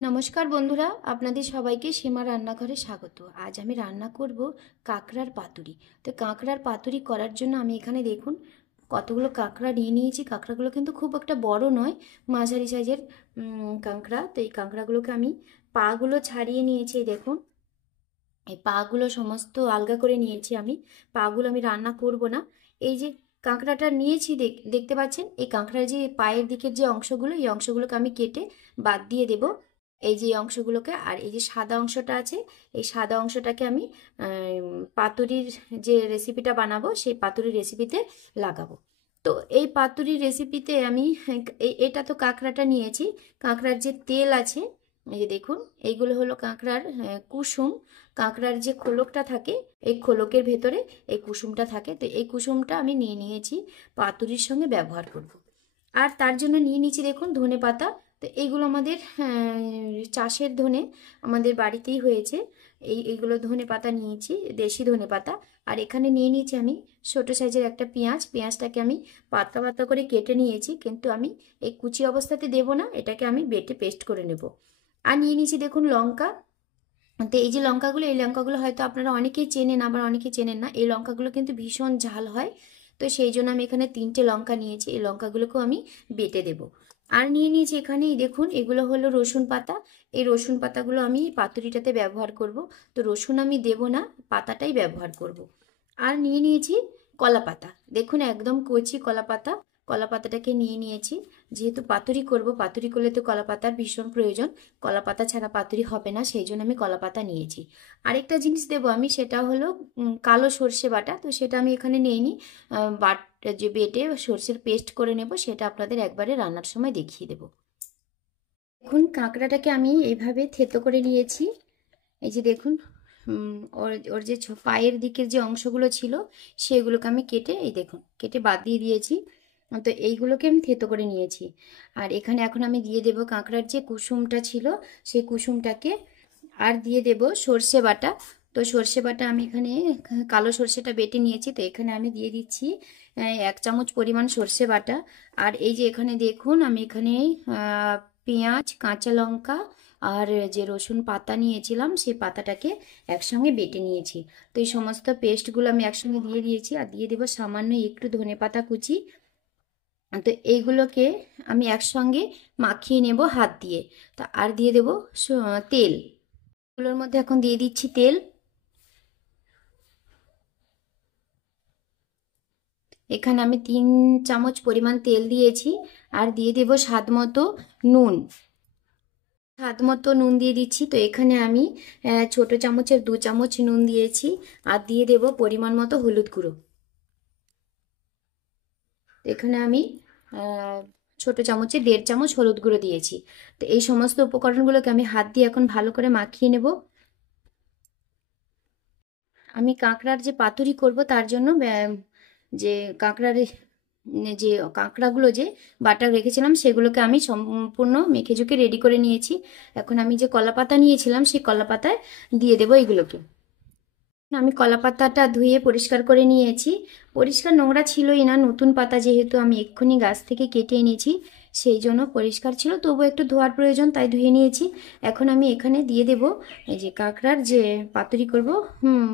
নমস্কার বন্ধুরা, আপনাদের সবাইকে সীমা রান্নাঘরে স্বাগত। আজ আমি রান্না করব কাঁকড়ার পাতুরি। তো কাঁকড়ার পাতুরি করার জন্য আমি এখানে দেখুন কতগুলো কাঁকড়া নিয়ে নিয়েছি। কাঁকড়াগুলো কিন্তু খুব একটা বড় নয়, মাঝারি সাইজের কাঁকড়া। তো এই কাঁকড়াগুলোকে আমি পাগুলো ছাড়িয়ে নিয়েছি। এই দেখুন, এই পাগুলো সমস্ত আলগা করে নিয়েছি আমি। পাগুলো আমি রান্না করব না। এই যে কাঁকড়াটা নিয়েছি, দেখতে পাচ্ছেন, এই কাঁকড়ার যে পায়ের দিকের যে অংশগুলো, এই অংশগুলোকে আমি কেটে বাদ দিয়ে দেব। এই যে অংশগুলোকে, আর এই যে সাদা অংশটা আছে, এই সাদা অংশটাকে আমি পাতুরির যে রেসিপিটা বানাবো সেই পাতুরির রেসিপিতে লাগাবো। তো এই পাতুরির রেসিপিতে আমি এটা তো কাঁকড়াটা নিয়েছি। কাঁকড়ার যে তেল আছে, এই যে দেখুন, এইগুলো হলো কাঁকড়ার কুসুম। কাঁকড়ার যে খোলকটা থাকে, এই খোলকের ভেতরে এই কুসুমটা থাকে। তো এই কুসুমটা আমি নিয়ে নিয়েছি, পাতুরির সঙ্গে ব্যবহার করব। আর তার জন্য নিয়ে নিয়েছি দেখুন ধনে পাতা। তো এইগুলো আমাদের চাষের ধনে, আমাদের বাড়িতেই হয়েছে। এইগুলো ধনে পাতা নিয়েছি, দেশি ধনে পাতা। আর এখানে নিয়ে নিয়েছি আমি ছোটো সাইজের একটা পেঁয়াজ। পেঁয়াজটাকে আমি পাতলা পাতলা করে কেটে নিয়েছি, কিন্তু আমি এই কুচি অবস্থাতে দেবো না, এটাকে আমি বেটে পেস্ট করে নেব। আর নিয়ে নিয়েছি দেখুন লঙ্কা। তো এই যে লঙ্কাগুলো, এই লঙ্কাগুলো হয়তো আপনারা অনেকেই চেনেন, আবার অনেকেই চেনেন না। এই লঙ্কাগুলো কিন্তু ভীষণ ঝাল হয়। তো সেই জন্য আমি এখানে 3টে লঙ্কা নিয়েছি। এই লঙ্কাগুলোকেও আমি বেটে দেব। আর নিয়ে নিয়েছি এখানে, এই দেখুন, এগুলো হলো রসুন পাতা। এই রসুন পাতাগুলো আমি পাতুরিটাতে ব্যবহার করব। তো রসুন আমি দেব না, পাতাটাই ব্যবহার করব। আর নিয়ে নিয়েছি কলা পাতা। দেখুন, একদম কচি কলা পাতা। কলা পাতাটাকে নিয়ে নিয়েছি। যেহেতু পাতুরি করব, পাতুরি করলে তো কলা পাতার ভীষণ প্রয়োজন। কলা পাতা ছাড়া পাতুরি হবে না, সেই জন্য আমি কলা পাতা নিয়েছি। আরেকটা জিনিস দেবো আমি, সেটা হলো কালো সর্ষে বাটা। তো সেটা আমি এখানে নিইনি। বাট যে বেটে সর্ষের পেস্ট করে নেব, সেটা আপনাদের একবারে রান্নার সময় দেখিয়ে দেবো। দেখুন, কাঁকড়াটাকে আমি এইভাবে থেতো করে নিয়েছি। এই যে দেখুন, ওর ওর যে পায়ের দিকের যে অংশগুলো ছিল, সেগুলোকে আমি কেটে, এই দেখুন, কেটে বাদ দিয়ে দিয়েছি। তো এইগুলোকে আমি থেতো করে নিয়েছি। আর এখানে এখন আমি দিয়ে দেব কাঁকড়ার যে কুসুমটা ছিল, সেই কুসুমটাকে। আর দিয়ে দেব সর্ষে বাটা। তো সর্ষে বাটা আমি এখানে কালো সর্ষেটা বেটে নিয়েছি, তো এখানে আমি দিয়ে দিচ্ছি 1 চামচ পরিমাণ সর্ষে বাটা। আর এই যে এখানে দেখুন, আমি এখানে পেঁয়াজ, কাঁচা লঙ্কা আর যে রসুন পাতা নিয়েছিলাম, সেই পাতাটাকে একসঙ্গে বেটে নিয়েছি। তো এই সমস্ত পেস্টগুলো আমি একসঙ্গে দিয়ে দিয়েছি। আর দিয়ে দেবো সামান্য একটু ধনেপাতা কুচি। তো এইগুলোকে আমি একসঙ্গে মাখিয়ে নেব হাত দিয়ে। তা আর দিয়ে দেবো তেল। এগুলোর মধ্যে এখন দিয়ে দিচ্ছি তেল। এখানে আমি 3 চামচ পরিমাণ তেল দিয়েছি। আর দিয়ে দেবো স্বাদ মতো নুন। স্বাদ মতো নুন দিয়ে দিচ্ছি। তো এখানে আমি ছোট চামচের 2 চামচ নুন দিয়েছি। আর দিয়ে দেব পরিমাণ মতো হলুদ গুঁড়ো। তো এখানে আমি ছোট চামচে 1.5 চামচ হলুদ গুঁড়ো দিয়েছি। তো এই সমস্ত উপকরণগুলোকে আমি হাত দিয়ে এখন ভালো করে মাখিয়ে নেব। আমি কাঁকড়ার যে পাতুরি করব, তার জন্য যে কাঁকড়ার যে কাঁকড়াগুলো যে বাটা রেখেছিলাম, সেগুলোকে আমি সম্পূর্ণ মেখে ঝুঁকে রেডি করে নিয়েছি। এখন আমি যে কলা পাতা নিয়েছিলাম, সেই কলা পাতায় দিয়ে দেবো এইগুলোকে। আমি কলা পাতাটা ধুয়ে পরিষ্কার করে নিয়েছি। পরিষ্কার নোংরা ছিলই না, নতুন পাতা যেহেতু আমি এক্ষুনি গাছ থেকে কেটে এনেছি, সেই জন্য পরিষ্কার ছিল। তবু একটু ধোয়ার প্রয়োজন, তাই ধুয়ে নিয়েছি। এখন আমি এখানে দিয়ে দেব এই যে কাঁকড়ার যে পাতুরি করব,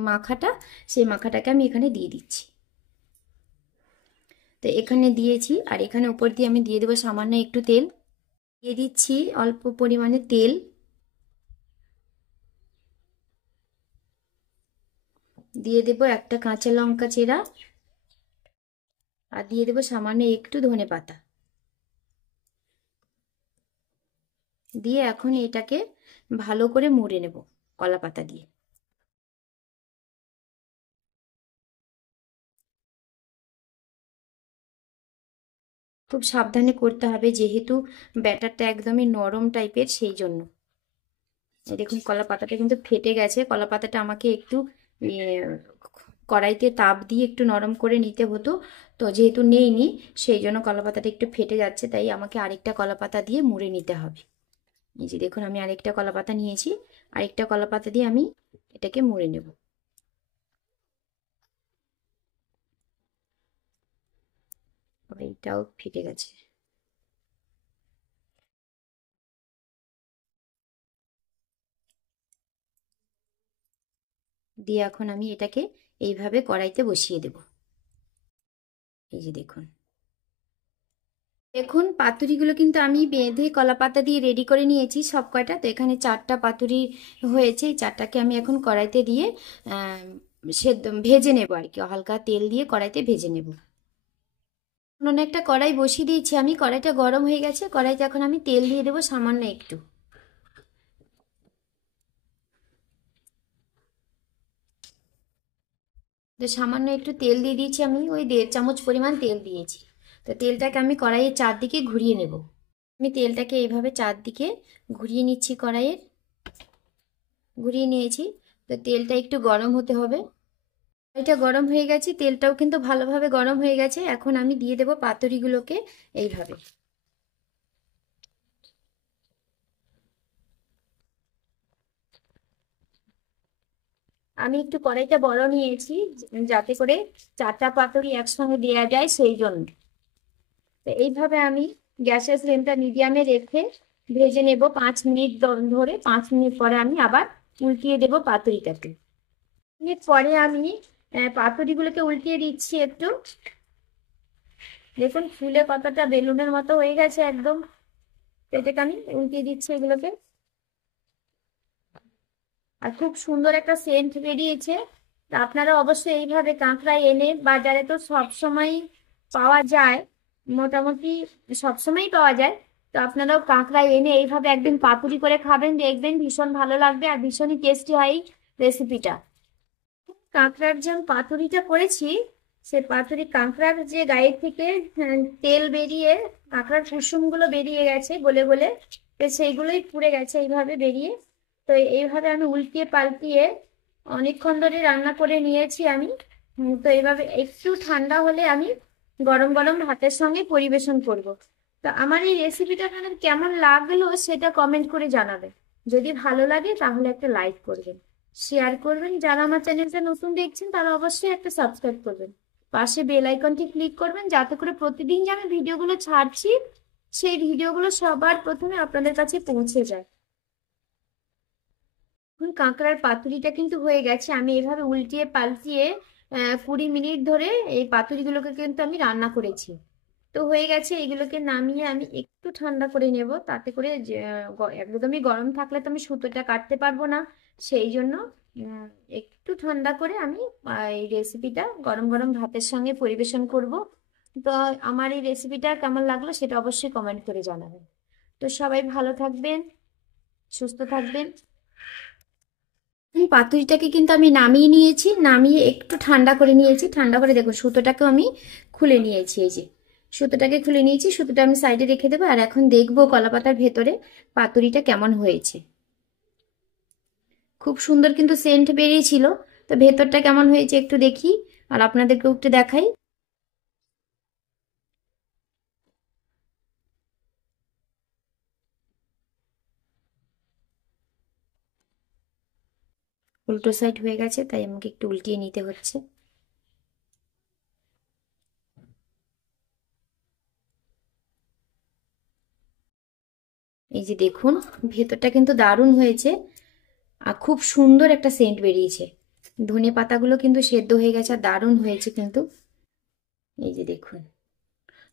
মাখাটা, সেই মাখাটাকে আমি এখানে দিয়ে দিচ্ছি। তো এখানে দিয়েছি। আর এখানে উপর দিয়ে আমি দিয়ে দেবো সামান্য একটু তেল। দিয়ে দিচ্ছি অল্প পরিমাণে তেল। দিয়ে দেব একটা কাঁচা লঙ্কা চেরা। আর দিয়ে দেবো সামান্য একটু ধনে পাতা। দিয়ে এখন এটাকে ভালো করে মুড়ে নেব কলা পাতা দিয়ে। খুব সাবধানে করতে হবে, যেহেতু ব্যাটারটা একদমই নরম টাইপের, সেই জন্য। এই দেখুন, কলা পাতাটা কিন্তু ফেটে গেছে। কলা পাতাটা আমাকে একটু ইয়ে, কড়াইতে তাপ দিয়ে একটু নরম করে নিতে হতো। তো যেহেতু নেইনি, সেই জন্য কলা পাতাটা একটু ফেটে যাচ্ছে, তাই আমাকে আরেকটা কলা পাতা দিয়ে মুড়ে নিতে হবে। এই যে দেখুন, আমি আরেকটা কলা পাতা নিয়েছি। আরেকটা কলা পাতা দিয়ে আমি এটাকে মুড়ে নেব। এইটাও ফেটে গেছে। দিয়ে এখন আমি এটাকে এইভাবে কড়াইতে বসিয়ে দেব। এই যে দেখুন, দেখুন পাতুরিগুলো কিন্তু আমি বেঁধে কলা পাতা দিয়ে রেডি করে নিয়েছি সব কয়টা। তো এখানে 4টা পাতুরি হয়েছে, এই 4টাকে আমি এখন কড়াইতে দিয়ে সেদ্ধ ভেজে নেব আর কি, হালকা তেল দিয়ে কড়াইতে ভেজে নেব। অন্য একটা কড়াই বসিয়ে দিয়েছি আমি, কড়াইটা গরম হয়ে গেছে, কড়াইতে এখন আমি তেল দিয়ে দেবো সামান্য একটু। তো সামান্য একটু তেল দিয়ে দিয়েছি আমি, ওই 1.5 চামচ পরিমাণ তেল দিয়েছি। তো তেলটাকে আমি কড়াইয়ের চারদিকে ঘুরিয়ে নেব। আমি তেলটাকে এইভাবে চারদিকে ঘুরিয়ে নিচ্ছি, কড়াইয়ের ঘুরিয়ে নিয়েছি। তো তেলটা একটু গরম হতে হবে। এটা গরম হয়ে গেছে, তেলটাও কিন্তু ভালোভাবে গরম হয়ে গেছে। এখন আমি দিয়ে দেব পাতুরিগুলোকে এইভাবে। আমি একটু কড়াইটা বড় নিয়েছি যাতে করে 4টা পাতুরি একসঙ্গে দেওয়া যায়, সেই জন্য। তো এইভাবে আমি গ্যাসের ফ্লেমটা মিডিয়ামে রেখে ভেজে নেব 5 মিনিট ধরে। 5 মিনিট পরে আমি আবার উল্টিয়ে দেব পাতুরিটাকে। মিনিট পরে আমি পাতুরিগুলোকে উল্টিয়ে দিচ্ছি একটু। দেখুন ফুলে কতটা বেলুনের মতো হয়ে গেছে একদম। এটাকে আমি উল্টিয়ে দিচ্ছি এগুলোকে। আর খুব সুন্দর একটা সেন্ট বেরিয়েছে। তা আপনারা অবশ্যই এইভাবে কাঁকড়া এনে, বাজারে তো সব সময় পাওয়া যায়, মোটামুটি সব সময়ই পাওয়া যায়। তো আপনারাও কাঁকড়া এনে এইভাবে একদিন পাতুরি করে খাবেন, দেখবেন ভীষণ ভালো লাগবে আর ভীষণই টেস্টি হয় রেসিপিটা। কাঁকড়ার যে পাতুরিটা করেছি, সে পাতুরি কাঁকড়ার যে গায়ে থেকে তেল বেরিয়ে কাঁকড়ার কুসুমগুলো বেরিয়ে গেছে গলে গলে, তো সেইগুলোই পুড়ে গেছে এইভাবে বেরিয়ে। তো এইভাবে আমি উল্টিয়ে পাল্টিয়ে অনেকক্ষণ ধরে রান্না করে নিয়েছি আমি। তো এইভাবে একটু ঠান্ডা হলে আমি গরম গরম ভাতের সঙ্গে পরিবেশন করব। তো আমার এই রেসিপিটা আপনাদের কেমন লাগলো সেটা কমেন্ট করে জানাবেন। যদি ভালো লাগে তাহলে একটা লাইক করবেন, শেয়ার করবেন। যারা আমার চ্যানেলটা নতুন দেখছেন তারা অবশ্যই একটা সাবস্ক্রাইব করবেন। পাশে বেল আইকনটি ক্লিক করবেন যাতে করে প্রতিদিন যে আমি ভিডিওগুলো ছাড়ছি সেই ভিডিওগুলো সবার প্রথমে আপনাদের কাছে পৌঁছে যায়। এখন কাঁকড়ার পাতুরিটা কিন্তু হয়ে গেছে। আমি এভাবে উল্টিয়ে পাল্টিয়ে 20 মিনিট ধরে এই পাতুরিগুলোকে কিন্তু আমি রান্না করেছি। তো হয়ে গেছে, এগুলোকে নামিয়ে আমি একটু ঠান্ডা করে নেব, তাতে করে একদমই গরম থাকলে তো আমি সুতোটা কাটতে পারবো না। সেই জন্য উম, একটু ঠান্ডা করে আমি এই রেসিপিটা গরম গরম ভাতের সঙ্গে পরিবেশন করব। তো আমার এই রেসিপিটা কেমন লাগলো সেটা অবশ্যই কমেন্ট করে জানাবেন। তো সবাই ভালো থাকবেন, সুস্থ থাকবেন। পাতুরিটাকে কিন্তু আমি নামিয়ে নিয়েছি, নামিয়ে একটু ঠান্ডা করে নিয়েছি। ঠান্ডা করে দেখো সুতোটাকেও আমি খুলে নিয়েছি। এই যে সুতোটাকে খুলে নিয়েছি, সুতোটা আমি সাইডে রেখে দেবো। আর এখন দেখবো কলাপাতার ভেতরে পাতুরিটা কেমন হয়েছে। খুব সুন্দর কিন্তু সেন্ট বেরিয়েছিল। তো ভেতরটা কেমন হয়েছে একটু দেখি আর আপনাদেরকে একটু দেখাই। উল্টো সাইড হয়ে গেছে, তাই আমাকে একটু উল্টিয়ে নিতে হচ্ছে। এই যে দেখুন ভেতরটা কিন্তু দারুণ হয়েছে আর খুব সুন্দর একটা সেন্ট বেরিয়েছে। ধনে পাতাগুলো কিন্তু সেদ্ধ হয়ে গেছে আর দারুণ হয়েছে কিন্তু। এই যে দেখুন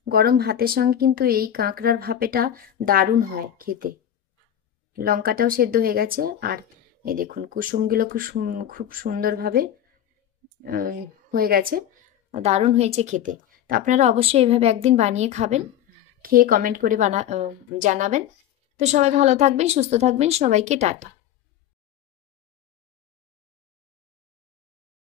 গরম ভাতের সঙ্গে কিন্তু এই কাঁকড়ার ভাপেটা দারুণ হয় খেতে। লঙ্কাটাও সেদ্ধ হয়ে গেছে আর এই দেখুন কুসুমগুলো খুব সুন্দরভাবে হয়ে গেছে, দারুণ হয়েছে খেতে। তো আপনারা অবশ্যই এইভাবে একদিন বানিয়ে খাবেন, খেয়ে কমেন্ট করে জানাবেন। তো সবাই ভালো থাকবেন, সুস্থ থাকবেন, সবাইকে টাটা।